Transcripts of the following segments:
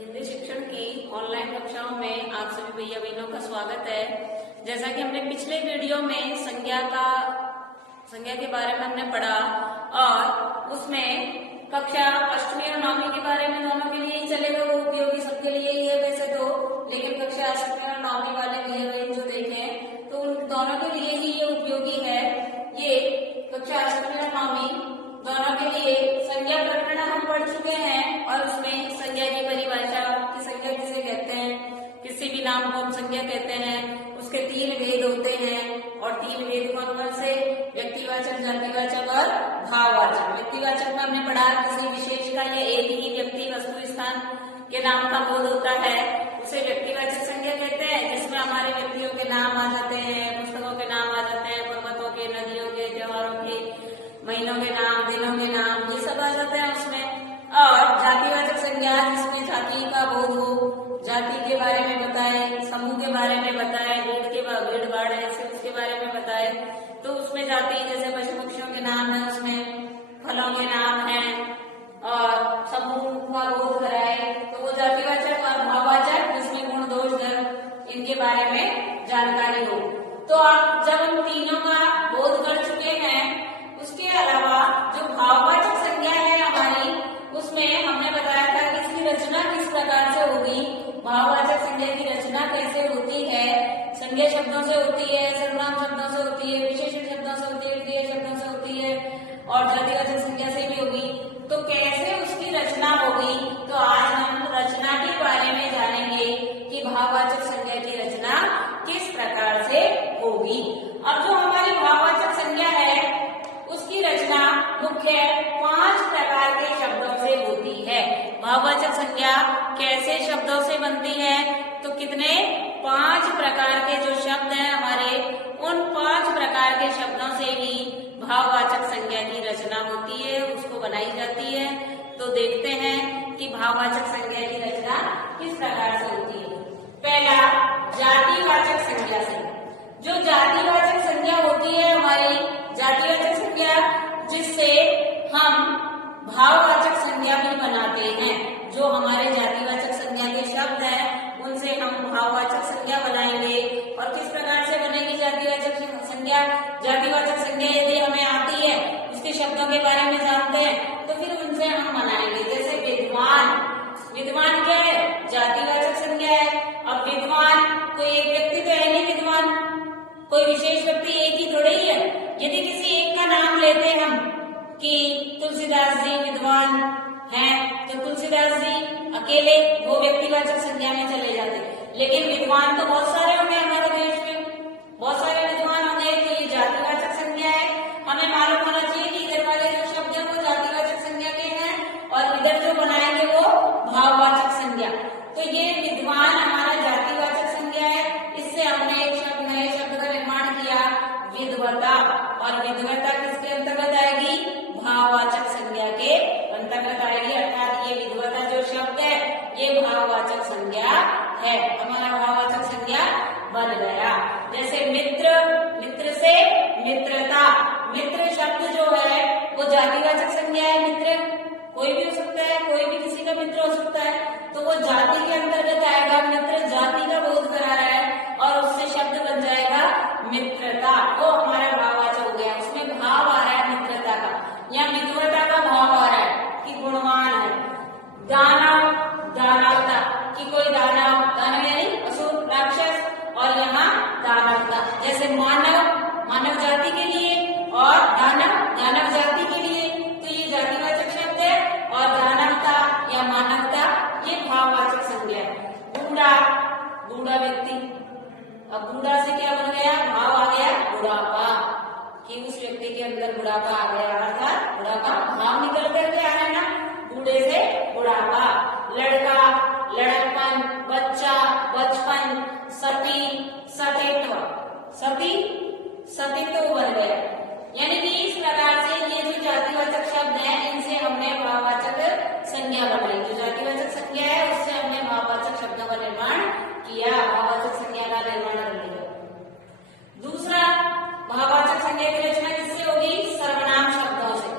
हिंदी शिक्षण की ऑनलाइन कक्षाओं में आप सभी भैया बहनों का स्वागत है। जैसा कि हमने पिछले वीडियो में संज्ञा के बारे में हमने पढ़ा और उसमें कक्षा अष्टमी और नवमी के बारे में दोनों के लिए ही चलेगा, वो उपयोगी सबके लिए ही है वैसे तो, लेकिन कक्षा अष्टमी और नवमी वाले भैया बहन जो देखें तो उन दोनों के लिए ही ये उपयोगी है। ये कक्षा अष्टमी और नवमी दोनों के लिए संज्ञा प्रकरण हम पढ़ चुके हैं और उसमें संज्ञा की परिभाषा की संज्ञा किसे कहते हैं, किसी भी नाम को हम संज्ञा कहते हैं, उसके 3 भेद होते हैं और 3 भेद कौन से, व्यक्तिवाचक, जातिवाचक और भाववाचक। व्यक्तिवाचक में हमने पढ़ा किसी विशेष का या एक ही व्यक्ति वस्तु स्थान के नाम का बोध होता है, उसे व्यक्तिवाचक संज्ञा कहते हैं, जिसमें हमारे व्यक्तियों के नाम आ जाते हैं, पुस्तकों के नाम आ जाते हैं, पर्वतों के, नदियों के, त्योहारों के, महीनों के नाम, दिनों के नाम, ये सब आ जाते हैं उसमें। और जातिवाचक संज्ञा जिसमें जाति का बोध हो, जाति के बारे में बताए, समूह के बारे में बताए, भीड़ भाड़ ऐसे उसके बारे में बताए, तो उसमें जाति जैसे पशु पक्षियों के नाम है, उसमें फलों के नाम है और समूह का बोध कराए तो वो जातिवाचक। और भाववाचक जिसमें गुण दोष धर्म इनके बारे में जानकारी हो। तो आप जब हम तीनों का बोध कर चुके हैं, उसके अलावा जो भाववाचक संज्ञा है हमारी, उसमें हमने बताया था कि इसकी रचना किस प्रकार से होगी, भाववाचक संज्ञा की रचना कैसे होती है। संज्ञा शब्दों से होती है, सर्वनाम शब्दों से होती है, विशेषण शब्दों से होती है, क्रिया शब्दों से होती है और जातिवाचक संज्ञा से भी होगी। तो कैसे उसकी रचना होगी, तो आज हम रचना के बारे में जानेंगे कि भाववाचक संज्ञा की रचना किस प्रकार से होगी। अब जो हमारी भाववाचक संज्ञा है उसकी रचना मुख्य 5 प्रकार के शब्दों से होती है। भाववाचक संज्ञा कैसे शब्दों से बनती है, तो कितने 5 प्रकार के जो शब्द हैं हमारे, उन 5 प्रकार के शब्दों से ही भाववाचक संज्ञा की रचना होती है, उसको बनाई जाती है। तो देखते हैं कि भाववाचक संज्ञा की रचना किस प्रकार से होती है। पहला, जातिवाचक संज्ञा से। जो जातिवाचक संज्ञा होती है हमारी, जातिवाचक संज्ञा जिससे हम भाववाचक संज्ञा भी बनाते हैं। जो हमारे जातिवाचक संज्ञा के शब्द हैं उनसे हम भाववाचक संज्ञा बनाएंगे। और किस प्रकार से बनेगी जातिवाचक संज्ञा? जातिवाचक संज्ञा यदि हमें आती है, उसके शब्दों के बारे में जानते हैं, तो फिर उनसे हम बनाएंगे। जैसे विद्वान, विद्वान क्या है? जातिवाचक संज्ञा है। अब विद्वान कोई एक व्यक्ति तो है नहीं, विद्वान कोई विशेष व्यक्ति एक ही थोड़े ही है। यदि किसी एक का नाम लेते हम कि तुलसीदास जी विद्वान हैं, तो तुलसीदास जी अकेले वो व्यक्तिवाचक संज्ञा में चले जाते। लेकिन विद्वान तो बहुत सारे होंगे हमारे देश में, बहुत सारे विद्वान होंगे, तो ये जातिवाचक संज्ञा है। हमें मालूम होना चाहिए कि इधर वाले जो शब्द है वो जातिवाचक संज्ञा के हैं और इधर जो बनाएंगे वो भाववाचक संज्ञा। तो ये विद्वान हमारा जातिवाचक संज्ञा है। इससे हमने एक नए शब्द का निर्माण किया, विद्वता। और विद्वता किसके अंतर्गत आएगी? भाववाचक संज्ञा के अंतर्गत आएगी। अर्थात ये विद्वता जो शब्द है ये भाववाचक संज्ञा है, हमारा भाववाचक संज्ञा बन गया। जैसे मित्र, मित्र से मित्रता। मित्र शब्द जो है वो जातिवाचक संज्ञा है। मित्र कोई भी हो सकता है, कोई भी किसी का मित्र हो सकता है, तो वो जाति के अंतर्गत आएगा। मित्र जाति का बोध करा रहा है और उससे शब्द बन जाएगा मित्रता। वो हमारा भाववाचक हो गया, उसमें भाव आ रहा है मित्रता का, या मित्रता का भाव आ रहा है कि गुणवान है। दानव, दानवता कि कोई दानव, दानव यानी असुर, राक्षस, और यहाँ दानवता। जैसे मानव, मानव जाति के लिए, और दानव, दानव जाति के लिए, तो ये जातिवाचक शब्द है। और दानवता या मानवता ये भाववाचक संज्ञा है। बूढ़ा, बूढ़ा व्यक्ति, अब बूढ़ा से क्या बन गया? भाव आ गया बुढ़ापा, कि उस व्यक्ति के अंदर बुढ़ापा आ गया, अर्थात बुढ़ापा भाव निकल करके आ रहा है ना, बूढ़े से बुढ़ापा। लड़का, लड़कपन, बच्चा, बचपन, सती, सतीत्व, सती, सतीत्व बन गया। यानी कि इस प्रकार से ये जो जातिवाचक शब्द हैं इनसे हमने भाववाचक संज्ञा बनाई। जो जातिवाचक संज्ञा है उससे हमने भाववाचक शब्दों का निर्माण किया, भाववाचक संज्ञा का निर्माण कर लिया। दूसरा, भाववाचक संज्ञा की रचना किससे होगी? सर्वनाम शब्दों से।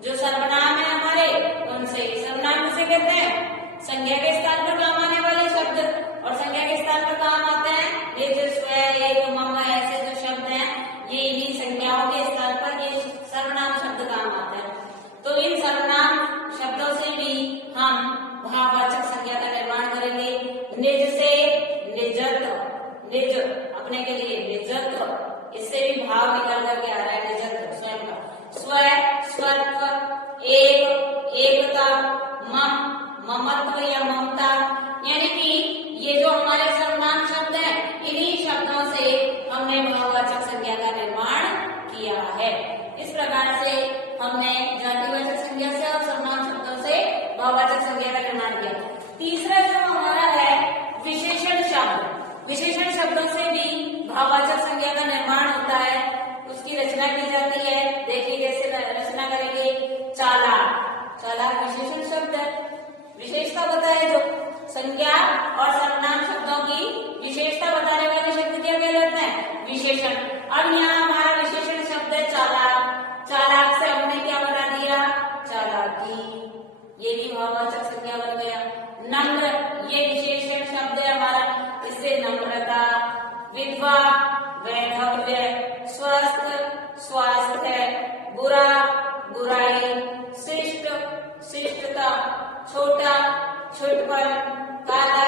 जो सर्वनाम है हमारे उनसे। सर्वनाम किसे कहते हैं? संज्ञा के स्थान पर भाववाचक संज्ञा का निर्माण करेंगे। निज से निजत्व, निज अपने के लिए निजत्व, इससे भी भाव निकल करके आ रहा है निजत्व स्वयं का। स्व स्वत्व, एक एकता, मम ममत्व या ममता, यानी कि ये जो हमारे सर्वनाम शब्द हैं इन्हीं शब्दों से हमने भाववाचक संज्ञा का निर्माण किया है। इस प्रकार से हमने जातिवाचक संज्ञा से और सर्वनाम शब्दों से भाववाचक संज्ञा का निर्माण किया। तीसरा जो हमारा है विशेषण शब्द, विशेषण शब्दों से भी भाववाचक संज्ञा का निर्माण होता है, उसकी रचना की जाती है। देखिए कैसे रचना करेंगे। चालाक, चालाक विशेषण शब्द है, विशेषता बताए जो संज्ञा और सर्वनाम शब्दों की विशेषता बताने वाले शब्द क्या कहलाते हैं? विशेषण। अब यहाँ हमारा विशेषण शब्द है चालाक, चालाक से हमने क्या बता दिया? चालाकी, ये भी भाववाचक संज्ञा बन गया। नम्र, ये विशेषण शब्द है हमारा, इससे नम्रता। विधवा, वैधव्य। स्वस्थ, स्वास्थ्य। बुरा, बुराई। शिष्ट, शिष्टता। छोटा, छुटपन। काला,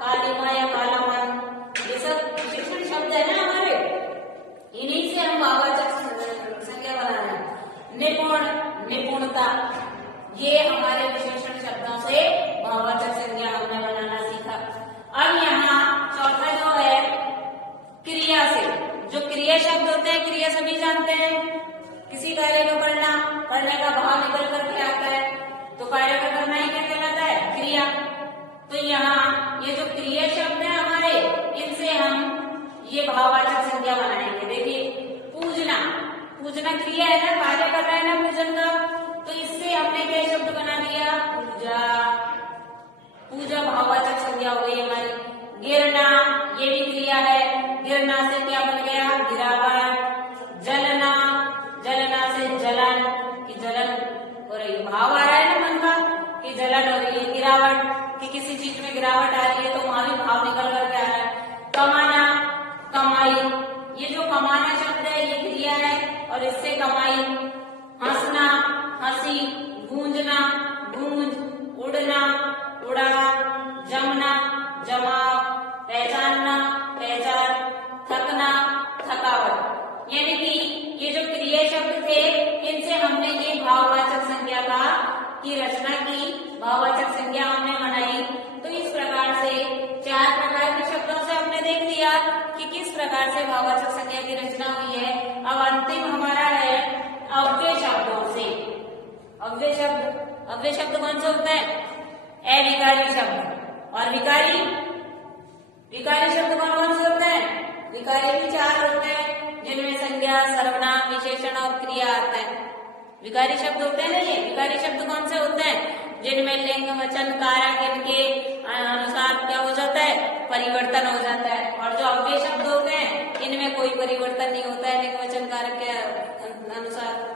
कालिमा या कालापन, ये सब विशेषण शब्द है ना हमारे, इन्हीं से हम भाववाचक संज्ञा बना रहे हैं। निपुण, निपुणता, ये हमारे विशेषण शब्दों से भाववाचक संज्ञा हमने बनाना सीखा। अब यहाँ चौथा जो है क्रिया से, जो क्रिया शब्द होते हैं, क्रिया सभी जानते हैं, किसी कार्य को करना, करने का भाव निकल करके आता है, तो कार्य का करना ही क्या कहलाता है? क्रिया। तो यहाँ ये जो क्रिया शब्द है हमारे, इनसे हम ये भाववाचक संज्ञा बनाएंगे। देखिए पूजना, पूजना क्रिया है ना, कार्य कर रहा है ना पूजन का, तो इससे हमने क्या शब्द बना दिया? पूजा। पूजा भाववाचक संज्ञा हो गई हमारी। गिरना, ये भी क्रिया है, गिरना से क्या बन गया? गिरावट। जलना, जलना से जलन, की जलन हो रही है, भाव आ रहा है ना मन का कि जलन हो रही है। गिरावट, कि किसी चीज में गिरावट आ रही है तो वहां भी भाव निकल करके आ रहा है। कमाना, कमाई, ये जो कमाना शब्द है ये क्रिया है और इससे कमाई। हंसना, हंसी। गूंजना, गूंज। उड़ना, उड़ान। जमना, जमाव। पहचानना, पहचान। थकना, थकावट, यानी कि ये जो क्रिया शब्द थे इनसे हमने ये भाववाचक संज्ञा का की रचना की, भाववाचक संज्ञा हमने बनाई। तो इस प्रकार से 4 प्रकार के शब्दों से हमने देख लिया कि किस प्रकार से भाववाचक संज्ञा की रचना हुई है। अब अंतिम हमारा है अव्यय शब्दों से। अव्यय शब्द, अव्यय शब्द कौन से होते हैं? अविकारी शब्द। और विकारी, विकारी शब्द कौन कौन से होते हैं? विकारी भी 4 होते हैं, जिनमें संज्ञा, सर्वनाम, विशेषण और क्रिया आता है। विकारी शब्द होते हैं ना, ये विकारी शब्द कौन से होते हैं? जिनमें लिंग, वचन, कारक इनके अनुसार क्या हो जाता है? परिवर्तन हो जाता है। और जो अव्यय शब्द होते हैं इनमें कोई परिवर्तन नहीं होता है लिंग, वचन, कारक के अनुसार।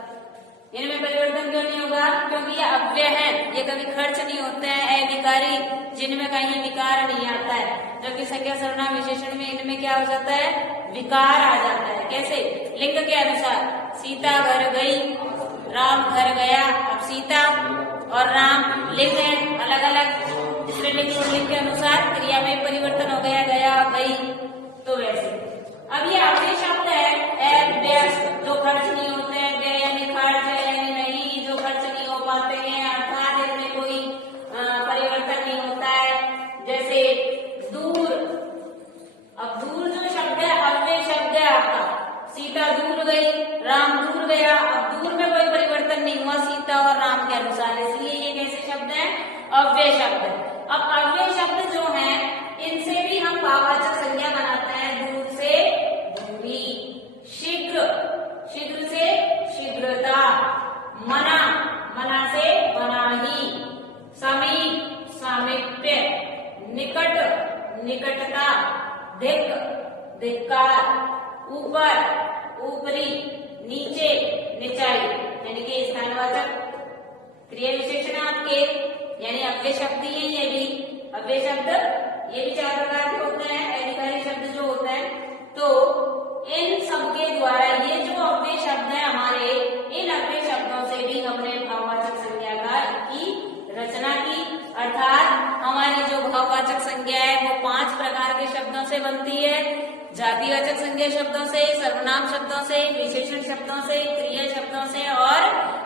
इनमें परिवर्तन क्यों नहीं होगा? क्योंकि ये अव्यय है, ये कभी खर्च नहीं होते हैं। अविकारी, जिनमें कहीं विकार नहीं आता है, जबकि संज्ञा, सर्वनाम, विशेषण में इनमें क्या हो जाता है? विकार आ जाता है। कैसे? लिंग के अनुसार। सीता घर गई, राम घर गया। अब सीता और राम लिंग है अलग अलग, इसलिए लिंग और लिंग के अनुसार क्रिया में परिवर्तन हो गया, गया, गई। तो वैसे अब ये अव्यय शब्द है अव्यय, जो खर्च नहीं होते हैं। व्यय यानी खर्च है, यानी नहीं, जो खर्च नहीं हो पाते हैं, अर्थात इनमें कोई परिवर्तन नहीं होता है। जैसे दूर, अब दूर जो शब्द है अव्यय शब्द है आपका। सीता दूर गई, राम दूर गया। अब दूर में कोई परिवर्तन नहीं हुआ सीता और राम के अनुसार, इसलिए ये कैसे शब्द है? अव्यय शब्द। अब अव्यय शब्द जो है इनसे भी हम भाववाचक संज्ञा बनाते हैं। दूर से दूरी, शीघ्र, शीघ्र से शीघ्रता। मना, मना से मनाही। समीप, सामीप्य। निकट, निकटता। धिक, धिक्कार। ऊपर, ऊपरी। नीचे, निचाई, यानी कि स्थानवाचक क्रिया विशेषण आपके, यानी अव्यय शब्द ही है ये भी। अव्यय शब्द ये भी 4 प्रकार के होते हैं, अविकारी शब्द जो होते हैं। तो इन सबके द्वारा ये जो अव्यय शब्द है हमारे, इन अव्यय शब्दों से भी हमने भाववाचक संज्ञा का की रचना की, अर्थात शब्दों से बनती है, जातिवाचक संज्ञा शब्दों से, सर्वनाम शब्दों से, विशेषण शब्दों से, क्रिया शब्दों से और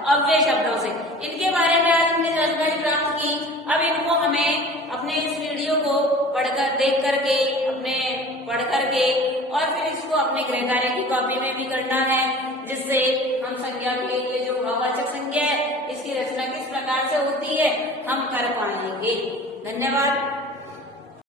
अव्यय शब्दों से। इनके बारे में आज हमने जानकारी प्राप्त की। अब इनको हमें अपने इस वीडियो को पढ़कर, देख करके, अपने पढ़ करके और फिर इसको अपने गृह कार्य की कॉपी में भी करना है, जिससे हम संज्ञा के लिए जो भाववाचक संज्ञा है इसकी रचना किस प्रकार से होती है हम कर पाएंगे। धन्यवाद।